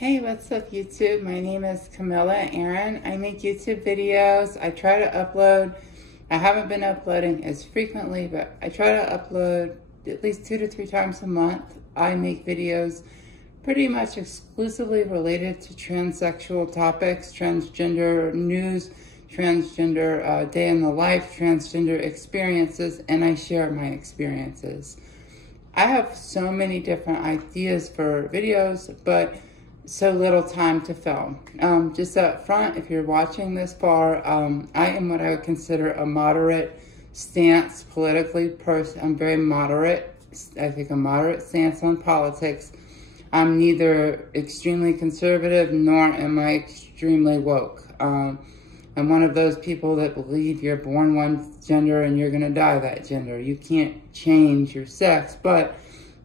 Hey, what's up YouTube? My name is Camilla Aaron. I make YouTube videos. I try to upload. I haven't been uploading as frequently, but I try to upload at least 2 to 3 times a month. I make videos pretty much exclusively related to transsexual topics, transgender news, transgender day in the life, transgender experiences, and I share my experiences. I have so many different ideas for videos, but so little time to film. Just up front, if you're watching this far, I am what I would consider a moderate stance politically. I'm very moderate. I take a moderate stance on politics. I'm neither extremely conservative nor am I extremely woke. I'm one of those people that believe you're born one gender and you're gonna die that gender. You can't change your sex, but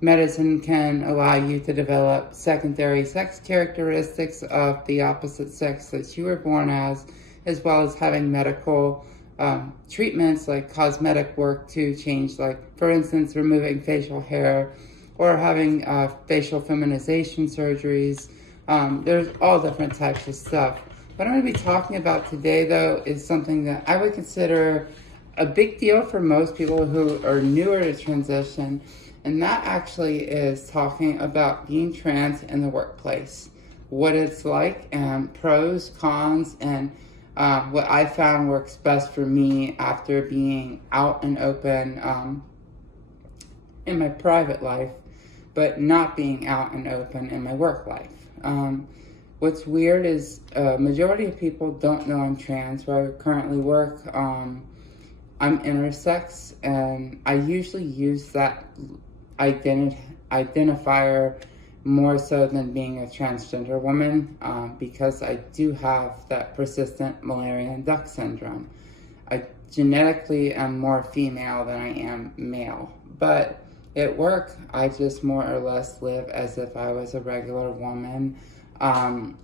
medicine can allow you to develop secondary sex characteristics of the opposite sex that you were born as well as having medical treatments like cosmetic work to change, like for instance, removing facial hair or having facial feminization surgeries. There's all different types of stuff. What I'm going to be talking about today, though, is something that I would consider a big deal for most people who are newer to transition, and that actually is talking about being trans in the workplace, what it's like, and pros, cons, and what I found works best for me after being out and open in my private life, but not being out and open in my work life. What's weird is majority of people don't know I'm trans where I currently work. I'm intersex, and I usually use that identifier more so than being a transgender woman because I do have that persistent Müllerian duct syndrome. I genetically am more female than I am male, but at work I just more or less live as if I was a regular woman.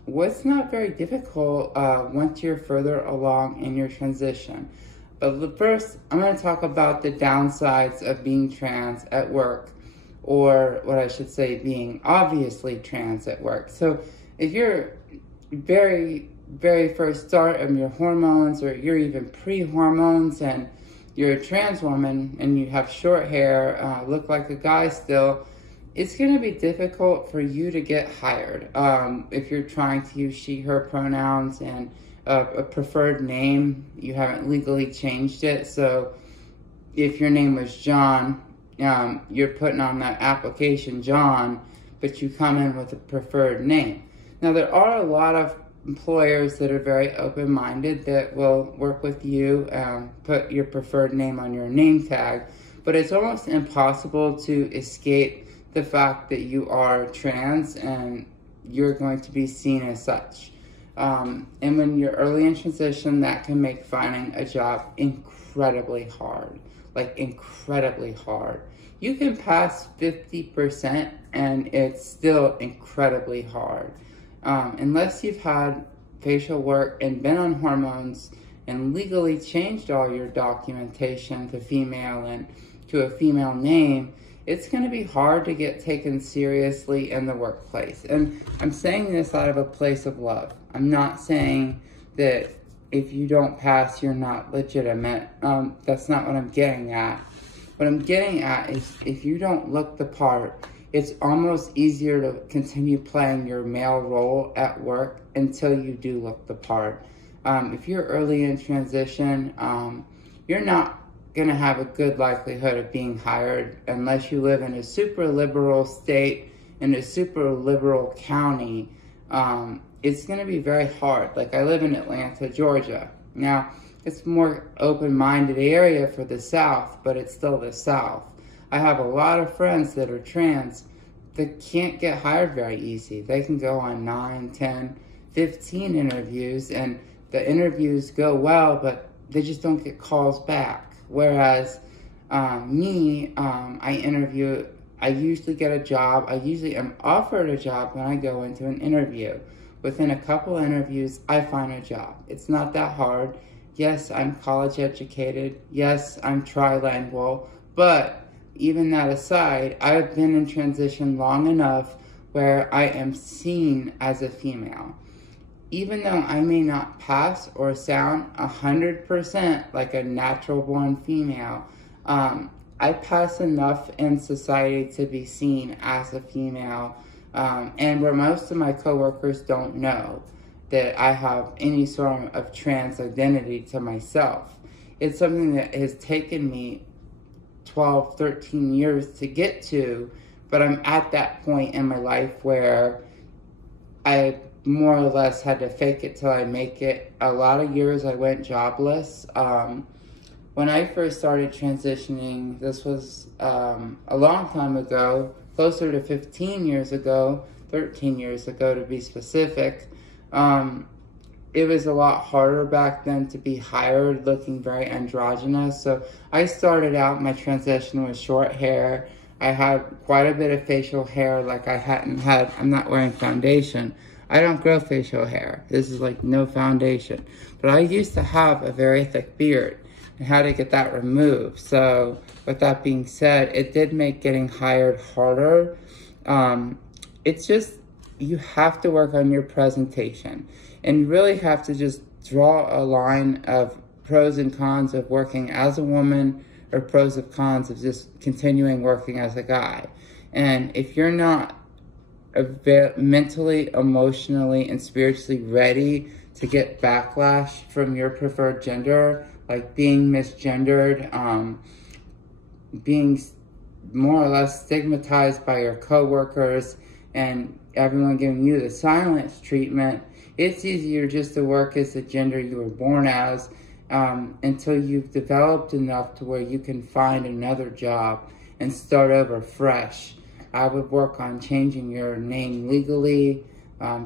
What's not very difficult once you're further along in your transition. But first, I'm going to talk about the downsides of being trans at work, or what I should say, being obviously trans at work. So if you're very first start of your hormones, or you're even pre-hormones and you're a trans woman and you have short hair, look like a guy still, it's going to be difficult for you to get hired if you're trying to use she, her pronouns and a preferred name. You haven't legally changed it. So if your name was John, you're putting on that application John, but you come in with a preferred name. Now, there are a lot of employers that are very open-minded that will work with you and put your preferred name on your name tag, but it's almost impossible to escape the fact that you are trans and you're going to be seen as such. And when you're early in transition, that can make finding a job incredibly hard, like incredibly hard. You can pass 50% and it's still incredibly hard. Unless you've had facial work and been on hormones and legally changed all your documentation to female and to a female name, it's going to be hard to get taken seriously in the workplace. And I'm saying this out of a place of love. I'm not saying that if you don't pass, you're not legitimate. That's not what I'm getting at. What I'm getting at is if you don't look the part, it's almost easier to continue playing your male role at work until you do look the part. If you're early in transition, you're not going to have a good likelihood of being hired unless you live in a super liberal state, in a super liberal county. It's going to be very hard. Like, I live in Atlanta, Georgia. Now, it's a more open-minded area for the South, but it's still the South. I have a lot of friends that are trans that can't get hired very easy. They can go on 9, 10, 15 interviews, and the interviews go well, but they just don't get calls back. Whereas me, I interview, I usually get a job. I usually am offered a job when I go into an interview. Within a couple interviews, I find a job. It's not that hard. Yes, I'm college educated. Yes, I'm trilingual. But even that aside, I've been in transition long enough where I am seen as a female. Even though I may not pass or sound 100% like a natural-born female, I pass enough in society to be seen as a female, and where most of my coworkers don't know that I have any sort of trans identity to myself. It's something that has taken me 12, 13 years to get to, but I'm at that point in my life where I more or less had to fake it till I make it. A lot of years I went jobless. When I first started transitioning, this was a long time ago, closer to 15 years ago, 13 years ago to be specific. It was a lot harder back then to be hired looking very androgynous. So I started out my transition with short hair. I had quite a bit of facial hair like I hadn't had. I'm not wearing foundation. I don't grow facial hair. This is like no foundation. But I used to have a very thick beard and had to get that removed. So with that being said, it did make getting hired harder. It's just, you have to work on your presentation. And you really have to just draw a line of pros and cons of working as a woman or pros and cons of just continuing working as a guy. And if you're not mentally, emotionally, and spiritually ready to get backlash from your preferred gender, like being misgendered, being more or less stigmatized by your coworkers, and everyone giving you the silence treatment, it's easier just to work as the gender you were born as until you've developed enough to where you can find another job and start over fresh. I would work on changing your name legally,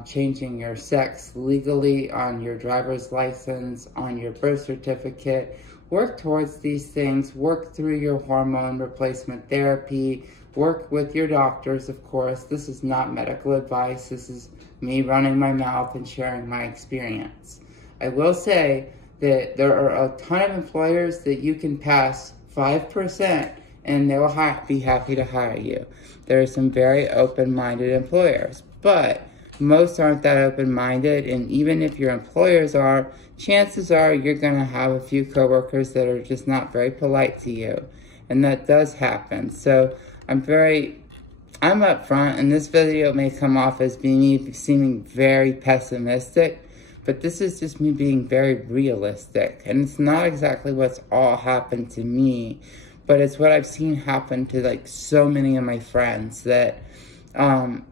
changing your sex legally on your driver's license, on your birth certificate. Work towards these things, work through your hormone replacement therapy, work with your doctors, of course. This is not medical advice. This is me running my mouth and sharing my experience. I will say that there are a ton of employers that you can pass 5% and they'll be happy to hire you. There are some very open-minded employers, but most aren't that open-minded, and even if your employers are, chances are you're gonna have a few coworkers that are just not very polite to you, and that does happen. So I'm upfront, and this video may come off as seeming very pessimistic, but this is just me being very realistic, and it's not exactly what's all happened to me, but it's what I've seen happen to like so many of my friends that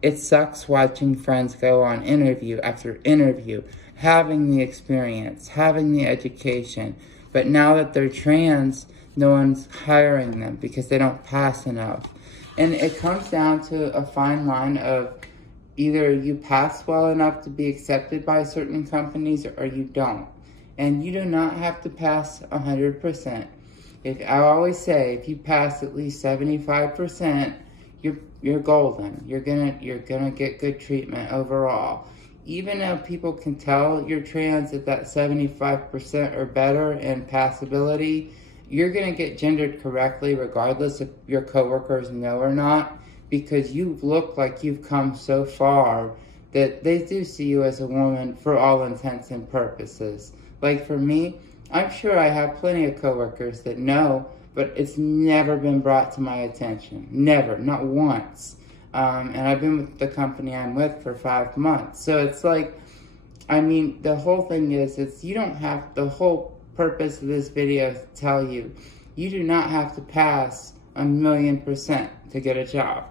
it sucks watching friends go on interview after interview, having the experience, having the education, but now that they're trans, no one's hiring them because they don't pass enough. And it comes down to a fine line of either you pass well enough to be accepted by certain companies or you don't. And you do not have to pass 100%. I always say, if you pass at least 75%, you're golden. You're gonna get good treatment overall. Even though people can tell you're trans at that 75% or better in passability, you're gonna get gendered correctly regardless if your coworkers know or not, because you look like you've come so far that they do see you as a woman for all intents and purposes. Like for me, I'm sure I have plenty of coworkers that know, but it's never been brought to my attention. Never, not once. And I've been with the company I'm with for 5 months. So it's like, I mean, the whole thing is, the whole purpose of this video is to tell you, you do not have to pass 1,000,000% to get a job.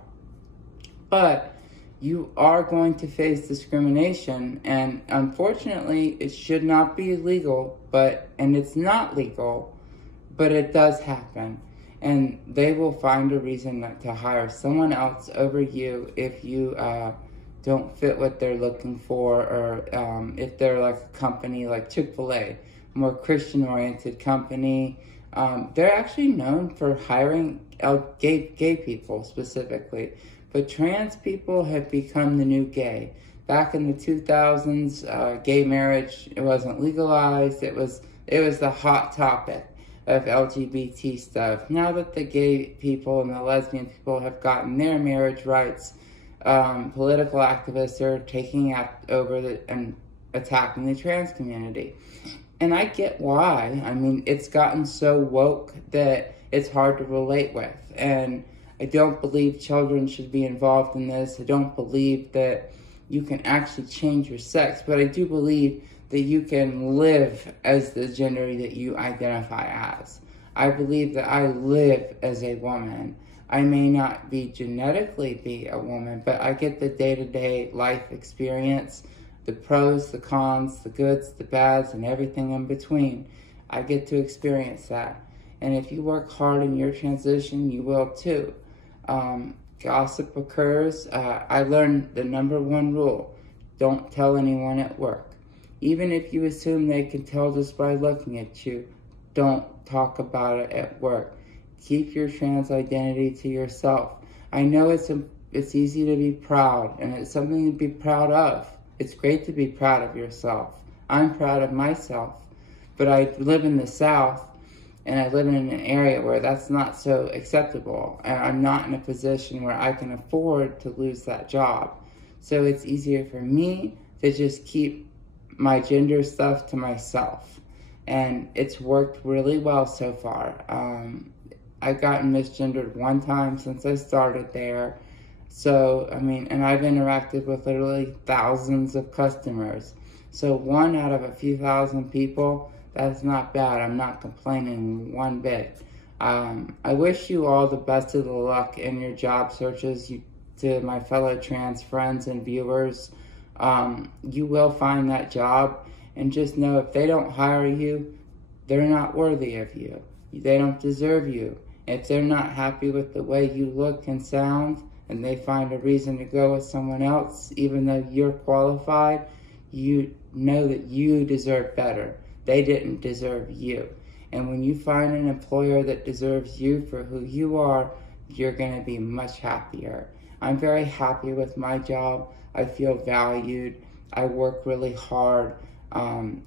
But you are going to face discrimination, and unfortunately, it should not be illegal, and it's not legal, but it does happen. And they will find a reason to hire someone else over you if you don't fit what they're looking for, or if they're like a company like Chick-fil-A, more Christian-oriented company. They're actually known for hiring gay people specifically, but trans people have become the new gay. Back in the 2000s, gay marriage, it wasn't legalized. It was the hot topic of LGBT stuff. Now that the gay people and the lesbian people have gotten their marriage rights, political activists are taking over and attacking the trans community. And I get why. I mean, it's gotten so woke that it's hard to relate with. And I don't believe children should be involved in this. I don't believe that you can actually change your sex, but I do believe that you can live as the gender that you identify as. I believe that I live as a woman. I may not genetically be a woman, but I get the day-to-day life experience, the pros, the cons, the goods, the bads, and everything in between. I get to experience that. And if you work hard in your transition, you will too. Gossip occurs. I learned the #1 rule: don't tell anyone at work. Even if you assume they can tell just by looking at you, don't talk about it at work. Keep your trans identity to yourself. I know it's easy to be proud, and it's something to be proud of. It's great to be proud of yourself. I'm proud of myself, but I live in the South, and I live in an area where that's not so acceptable, and I'm not in a position where I can afford to lose that job. So it's easier for me to just keep my gender stuff to myself, and it's worked really well so far. I've gotten misgendered one time since I started there. So, I mean, and I've interacted with literally thousands of customers. So 1 out of a few thousand people, that's not bad. I'm not complaining one bit. I wish you all the best of the luck in your job searches. To my fellow trans friends and viewers, you will find that job, and just know if they don't hire you, they're not worthy of you. They don't deserve you. If they're not happy with the way you look and sound, and they find a reason to go with someone else, even though you're qualified, you know that you deserve better. They didn't deserve you. And when you find an employer that deserves you for who you are, you're going to be much happier. I'm very happy with my job. I feel valued. I work really hard.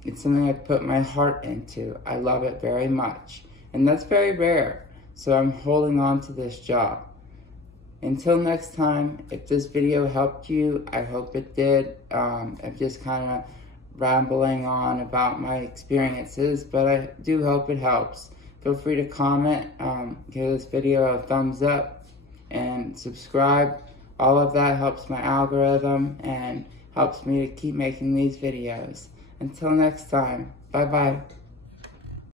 It's something I put my heart into. I love it very much. And that's very rare. So I'm holding on to this job. Until next time, if this video helped you, I hope it did. I'm just kind of rambling on about my experiences, but I do hope it helps. Feel free to comment, give this video a thumbs up, and subscribe. All of that helps my algorithm and helps me to keep making these videos. Until next time, bye-bye.